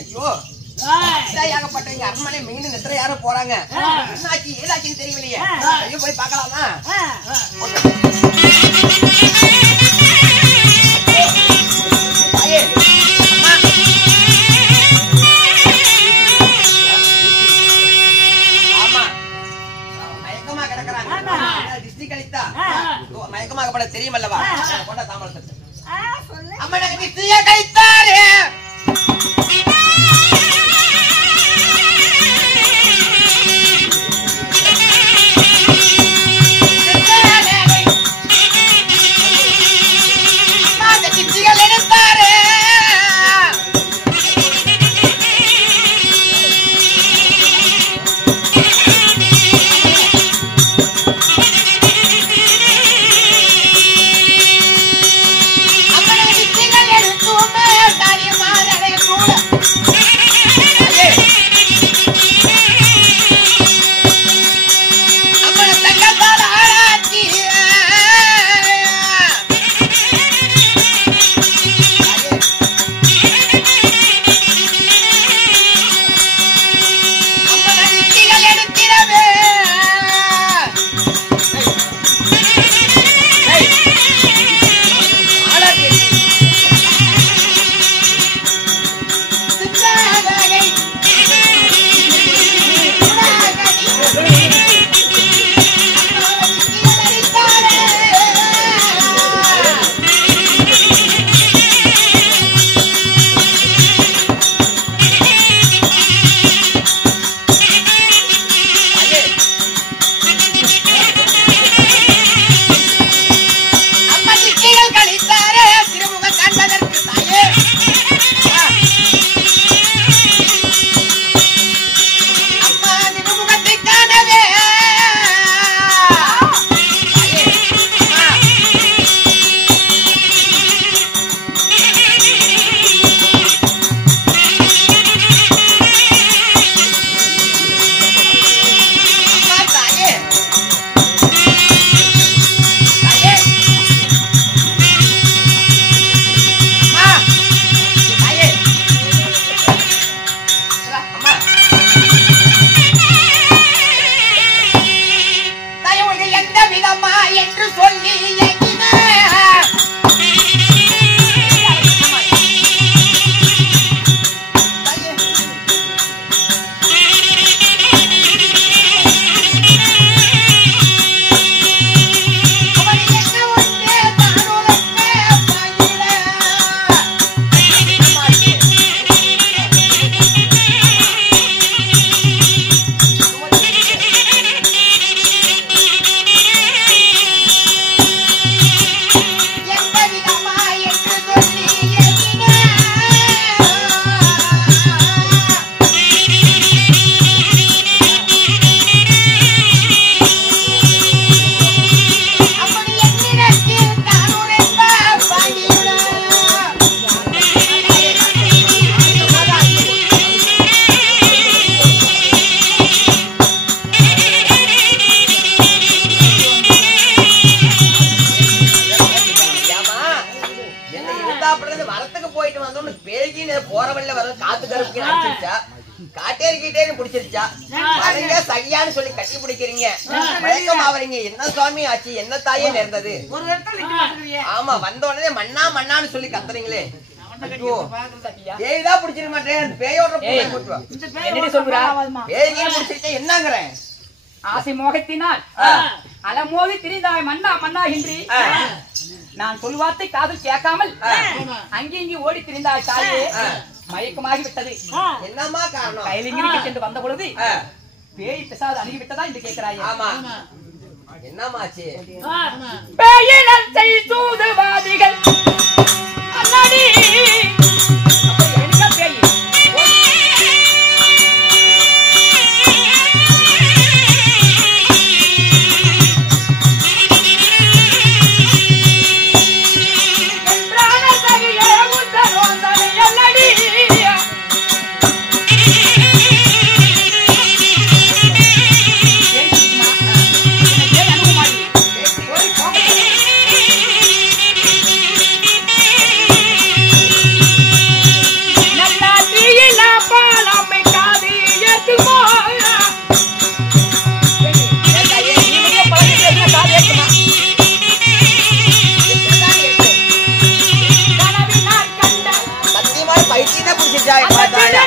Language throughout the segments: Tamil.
ஐயோ ஏகப்பட்டவங்க அரண்மனை மீன் நித்திர யாரும் போறாங்க. என்னாச்சு ஏதாச்சுன்னு தெரியலையே. ஐயோ போய் பார்க்கலாமா? ஆமா மயக்கமா கிடக்குறாங்க. டிஸ்ட்ரிக்ட் கழித்தா மயக்கமாகப்பட தெரியுமல்லவா? கொண்ட தாமரத்தை அம்மனுக்கு டிஸ்ட்ரிக்ட கழித்தாரு. என்ன சுவாமி ஆச்சு? என்ன தாயே நேர்ந்தது? ஆமா வந்த உடனே மண்ணா மண்ணான்னு சொல்லி கத்துறீங்களே. பேய்தான் பிடிச்சிருக்க மாட்டேன். பேயோட என்னங்கிறேன் ஆசை மோகத்தினால் அலமோதி திரிந்தாய் மன்னா மன்னா என்று நான் சொல்வார்த்தை காதல் கேட்காமல் அங்கே இங்கே ஓடி திரிந்தாய் தாயே. மயக்கமாகி விட்டது. என்னமா காரணம்? கைலிங்கிரிக்கு சென்று வந்த பொழுது பேய் பிசாது அணுகிவிட்டதா என்று கேட்கிறாய். ஆமா என்னமாச்சு? பேயினால் செய்தூதுவாதிகள் அல்லாடி பேய் சிரிச்சாய் பார்த்தாயா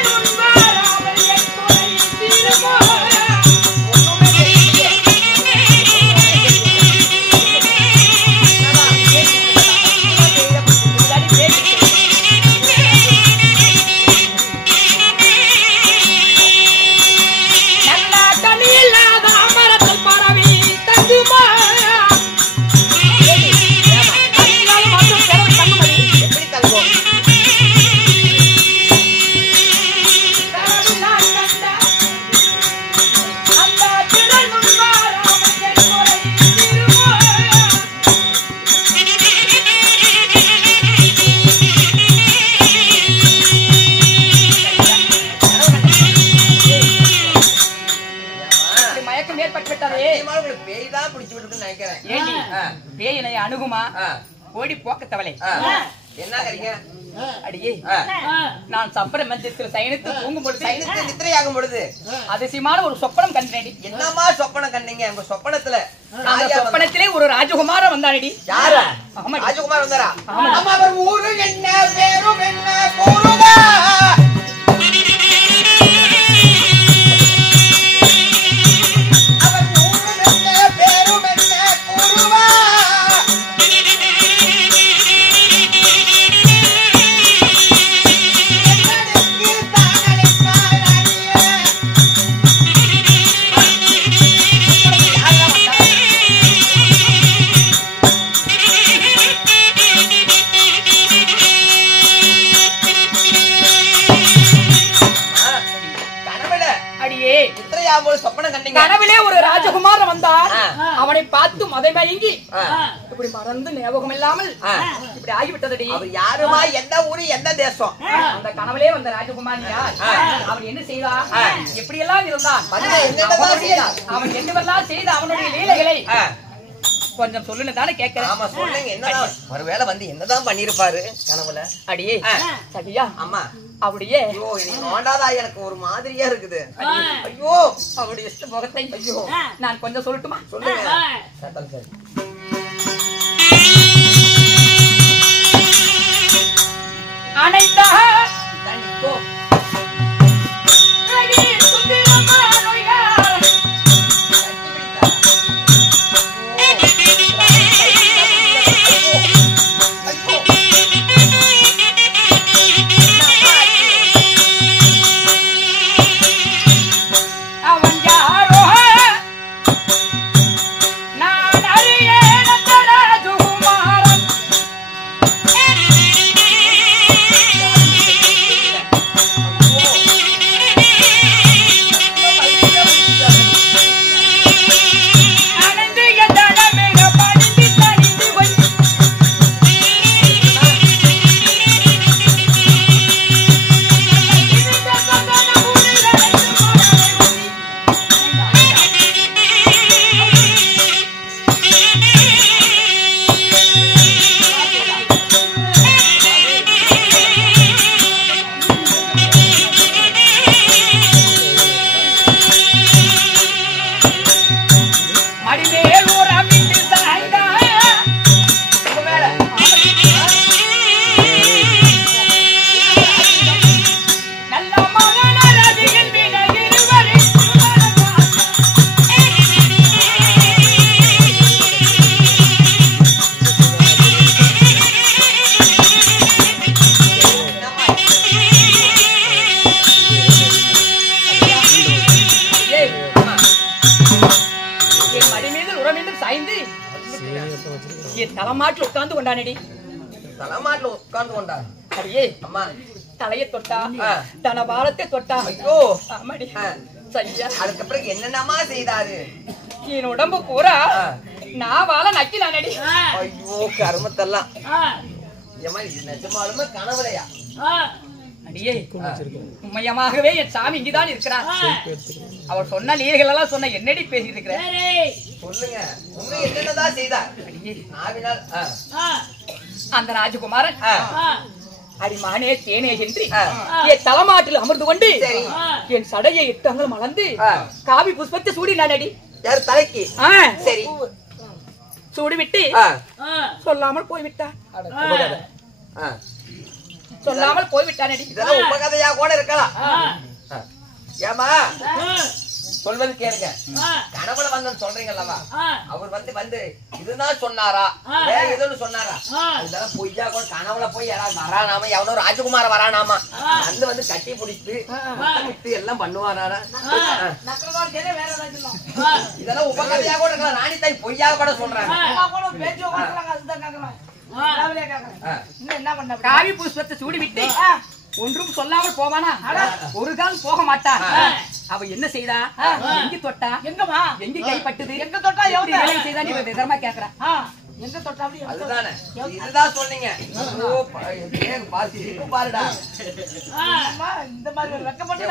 அணுகுமா ஓடி போக்க தவளை என்ன கறீங்க அடியே நான் சப்பர மந்திரத்தில் சயனித்து தூங்கும் பொழுது சயனித்து நித்திரையாகும் பொழுது அதிசயமான ஒரு சொப்பனம் கண்டேடி. என்னமா சொப்பனம் கண்டீங்க? உங்க சொப்பனத்துல அந்த சொப்பனத்திலே ஒரு ராஜகுமாரன் வந்தானடி. யாரா? ராஜகுமார் வந்தாரா? ஆமா. அவர் ஊரு என்ன பேரும் என்ன கூறுங்க. கனவிலே ஒரு ராஜகுமாரன் வந்தார். அவனை பார்த்து மதமயங்கி இப்படி மறந்து ஞாபகம் இல்லாமல் இப்படி ஆகிவிட்டதடி. அவர் யாருமா? எந்த ஊரு? எந்த தேசம்? அந்த கனவிலே வந்த ராஜகுமாரன் யார்? அவன் என்ன செய்தான்? எப்படி எல்லாம் இருந்தான்? அவன் என்னவெல்லாம் செய்த அவனுடைய லீலைகளை கொஞ்சம் சொல்லுன்னு தானே கேட்கிறேன். ஆமா சொல்லுங்க. என்னதான் ஒருவேளை வந்து என்னதான் பண்ணிருப்பாரு கனவுல? அடியே சரியா? ஆமா. அப்படியே ஐயோ எனக்கு நோண்டாதா, எனக்கு ஒரு மாதிரியா இருக்குது. ஐயோ அவருடைய இஷ்ட முகத்தை ஐயோ நான் கொஞ்சம் சொல்லட்டுமா? சொல்லுங்க. அனைத்தா தலைமாட்டில் உட்கார்ந்து கொண்டானடி. தலைமாட்டில் உட்கார்ந்து கொண்டா? அடியே அம்மா தலையை தொட்டா, தன பாலத்தை தொட்டா. ஐயோ ஆமாடி சரியா? அதுக்கப்புறம் என்னென்னமா செய்தாரு? என் உடம்பு பூரா நான் வாழ நக்கினானடி. ஐயோ கருமத்தெல்லாம். நிஜமாலுமே கனவுலையா? அடியே உண்மையமாகவே என் சாமி இங்கதான் இருக்கிறார். அவர் சொன்ன லீலைகள் எல்லாம் சொன்ன என்னடி பேசிட்டு இருக்கிற? சொல்லுங்க. உண்மை என்னதான் செய்தார்? அந்த ராஜகுமாரன் அடிமானே தேனே என்று என் தலைமாட்டில் அமர்ந்து கொண்டு என் சடையை 8 அங்குலம் மலர்ந்து காவி புஷ்பத்தை சூடினானடி. யார் தலைக்கு? சரி சூடிவிட்டு சொல்லாமல் போய்விட்டார். சொல்லாமல் போய்விட்டானடி. இதெல்லாம் உபகதையா கூட இருக்கலாம். ஏமா சொல்வது கேளுங்க. கனவுல வந்து சொல்றீங்கல்லவா, அவர் வந்து இதுதான் சொன்னாரா வேற எதுன்னு சொன்னாரா? இதெல்லாம் பொய்யா கூட கனவுல போய் யாராவது வரானாமா, எவனோ ராஜகுமார வரானாமா, வந்து கட்டி பிடிச்சிட்டு எல்லாம் பண்ணுவாரா? இதெல்லாம் உபகதையா கூட இருக்கலாம். ராணி தாய் பொய்யா கூட சொல்றாங்க. காவி புஷ்பத்தை சூடிவிட்டு ஒன்றும் சொல்லாமல் போவானா? ஒரு கால் போக மாட்டான். அவ என்ன செய்தா? எங்க தொட்டா? எங்கமா? எங்க கைப்பட்டது? எங்க தொட்டா? எவ்வளவு வேலை செய்தா? நீ விதமா கேக்குற. எங்க தொட்டா? அதுதானே இதுதான் சொன்னீங்க. பாருடா இந்த மாதிரி வெக்கப்பட்டு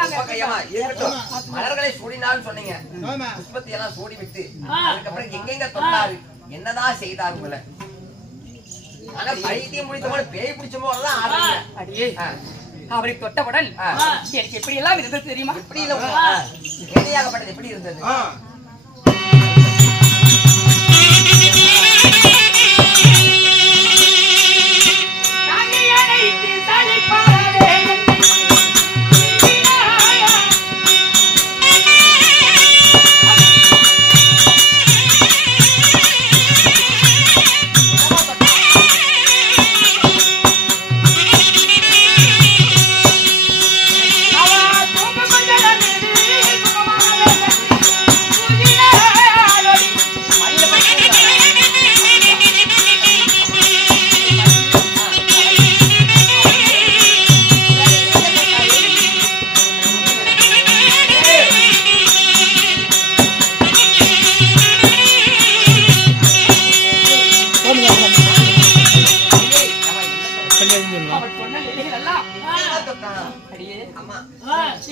மலர்களை சூடினான்னு சொன்னீங்க. புஷ்பத்தை எல்லாம் சூடி விட்டு அதுக்கப்புறம் எங்கெங்க தொட்டாரு, என்னதான் செய்தாரு உங்களை? ஆனா பைத்தியம் முடித்த போல பேய் பிடிச்ச போலதான் ஆடுறீங்க. அவரை தொட்டவுடன் எனக்கு எப்படி எல்லாம் இருந்தது தெரியுமா? எப்படி இல்லையாகப்பட்டது எப்படி இருந்தது?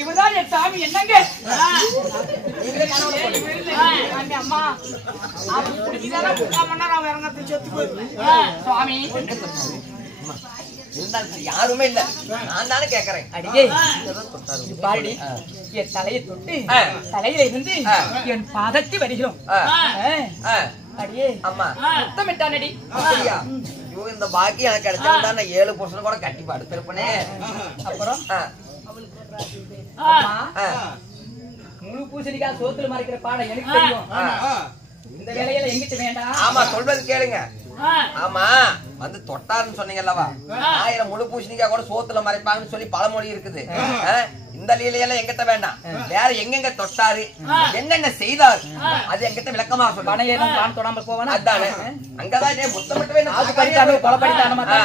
இவர்தான் என் சாமி. என்னங்க சுவாமி யாருமே இல்ல, நான் தானே கேக்குறேன். அடியே பாருடி, என் தலையை தொட்டு தலையில இருந்து என் பாதத்தை வருகிறோம். அடியே அம்மா முத்தமிட்டானடி. அப்படியா? இந்த பாக்கி எனக்கு கிடைச்சிருந்தா நான் 7 புருஷன் கூட கட்டி படுத்திருப்பனே. அப்புறம் முழு பூசணிக்காய் சோத்துல மறைக்கிற பாடம் எனக்கு தெரியும். இந்த வேலையில எங்கிட்ட வேண்டாம். ஆமா சொல்றது கேளுங்க. ஆமா வந்து தொட்டாருன்னு சொன்னீங்கல்லவா, 1000 முழு பூசணிக்காய் கூட சோத்துல மறைப்பாங்கன்னு சொல்லி பழமொழி இருக்குது. இந்த லீலையெல்லாம் எங்கிட்ட வேண்டாம். வேற எங்கெங்க தொட்டாரு, என்னென்ன செய்தாரு, அது எங்கிட்ட விளக்கமா சொல்லணும். தொடாம போவானா? அதானே அங்கதான் முத்தமிட்டவே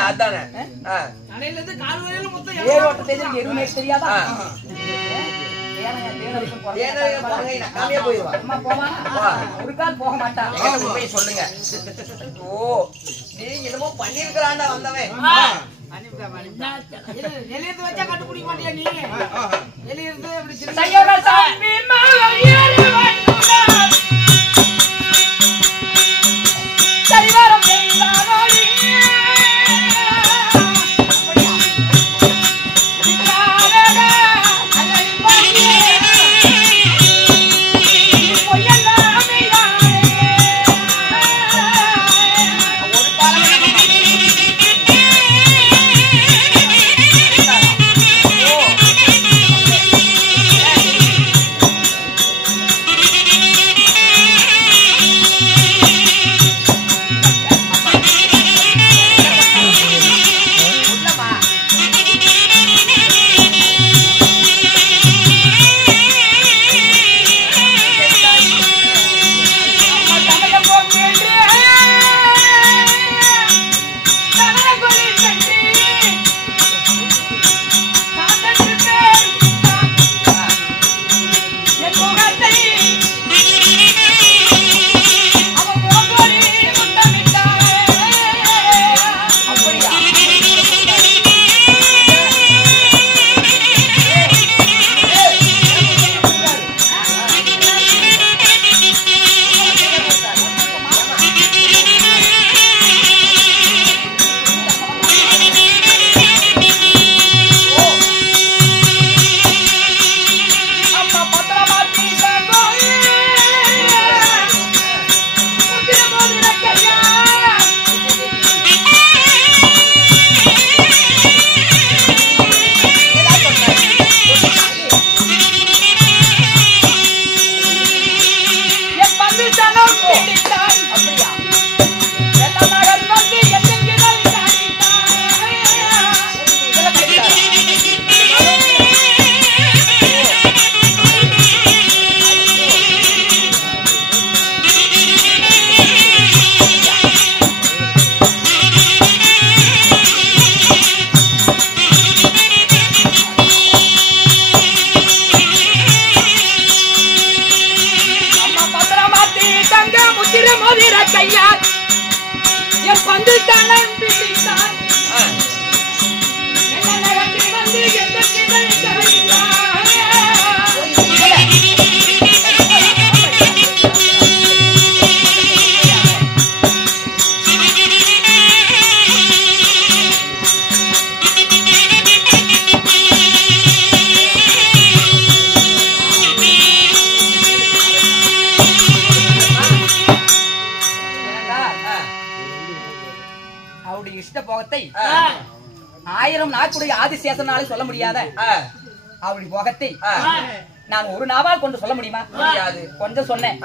அதானே எதுவுமே தெரியாதா? ஒரு கால் போக மாட்டான். சொல்லுங்க. ஓ நீ என்னமோ பண்ணிருக்கிறான்டா வந்தவன். வெளியிருந்து வச்சா கண்டுபிடிக்க மாட்டியா நீ? வெளியிருந்து முகத்தை 1000 நாக்குடைய ஆதிசேஷனாலும் சொல்ல முடியாத அவருடைய முகத்தை நான் ஒரு நாவால் கொண்டு சொல்ல முடியுமா? முடியாது. கொஞ்சம் சொன்னேன்.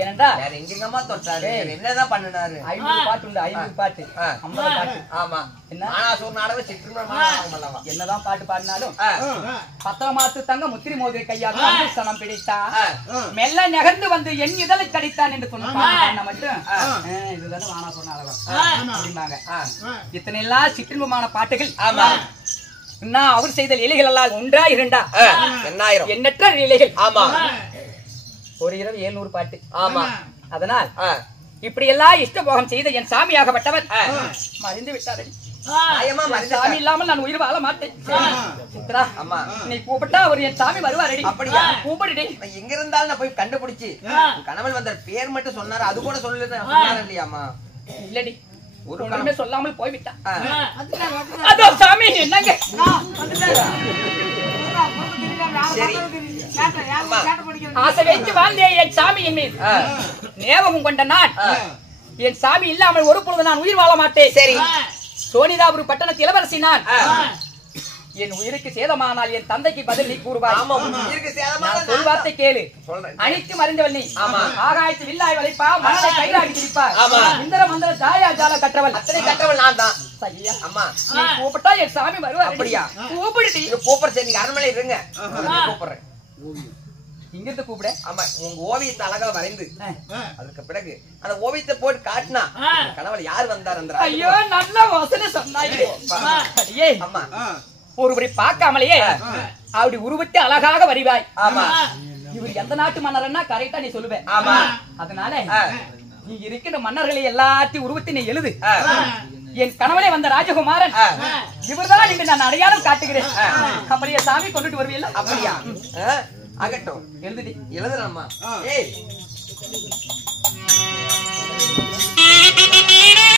ஏனென்றால் எங்கெங்கம்மா தொட்டாரு, என்னதான் பண்ணினாரு? 50 பாட்டு உண்டு, 50 பாட்டு, 50 பாட்டு. ஆமா, என்ன மானாசூர் நாடகம் சிற்றின்பம் என்னதான் பாட்டு பாடினாலும் பத்திரமாத்து தங்க முத்திரி மோதிரை கையால் சனம் பிடித்தா மெல்ல நகர்ந்து வந்து என் இதழை கடித்தான் என்று சொன்ன மட்டும் இதுதானே மானாசூர் நாடகம் அப்படிம்பாங்க. இத்தனை எல்லாம் சிற்றின்பமான பாட்டுகள். ஆமா, நான் அவர் செய்த லீலைகள் எல்லாம் ஒன்றா இரண்டா எண்ணற்ற லீலைகள். ஆமா, ஒரு இரவு 700 பாட்டு. ஆமா, அதனால் இப்படி எல்லாம் இஷ்டபோகம் செய்த என் சாமியாகப்பட்டவர் மறைந்து விட்டாரடி. சாமி இல்லாமல் நான் உயிர் வாழ மாட்டேன். சித்ரா, நீ கூப்பிட்டா அவர் என் சாமி வருவாரடி. அப்படியா? கூப்பிடுடி. எங்க இருந்தாலும் நான் போய் கண்டுபிடிச்சு கணவன் வந்த பேர் மட்டும் சொன்னாரு, அது கூட சொல்லல இல்லையாமா? இல்லடி, ஒரு கணமே சொல்லாமல் போய்விட்டான். அதோ சாமி என்னங்க ஆசை வைத்து வாழ்ந்தே என் சாமியின் மீது நேவகம் கொண்ட நான் என் சாமி இல்லாமல் ஒரு பொழுது நான் உயிர் வாழ மாட்டேன். சரி, சோனிதாபுரி பட்டணத்து இளவரசி நான். என் உயிருக்கு சேதமானால் என் தந்தைக்கு பதில் நீ கூறுவாய். ஒரு வார்த்தை கேளு. அனைத்து மறைந்தவள் நீ. ஆகாயத்து வில்லாய் வளைப்பா, மனதை கைராடி திரிப்பார். இந்திர மந்திர தாயா ஜால கற்றவள். அத்தனை கற்றவள் நான் தான். சரியா? அம்மா, நீ கூப்பிட்டா என் சாமி வருவார். அப்படியா? கூப்பிடுடி. கூப்பிடுற, சரி, நீங்க அரண்மனை இருங்க, கூப்பிடுறேன். இங்கிருந்து கூப்பிட. ஆமா, உங்க ஓவியத்தை அழகா வரைந்து அதுக்கு பிறகு அந்த ஓவியத்தை போட்டு காட்டினா கணவன் யார் வந்தார் அந்த. ஐயோ, நல்ல வாசனை சொன்னாயே. அம்மா, ஒருவரை பார்க்காமலேயே அப்படி உருவத்தை அழகாக வரிவாய். ஆமா, இவர் எந்த நாட்டு மன்னர்னா கரெக்டா நீ சொல்லுவேன். ஆமா, அதனால நீ இருக்கிற மன்னர்களை எல்லாத்தையும் உருவத்தை நீ எழுது. என் கணவனே வந்த ராஜகுமாரன் இவர்தான் என்று நான் அடையாளம் காட்டுகிறேன். அப்படியே சாமி கொண்டுட்டு வருவீல்ல? அப்படியா? ஆகட்டும், எழுதுடி. எழுதுறம்மா. ஏய்,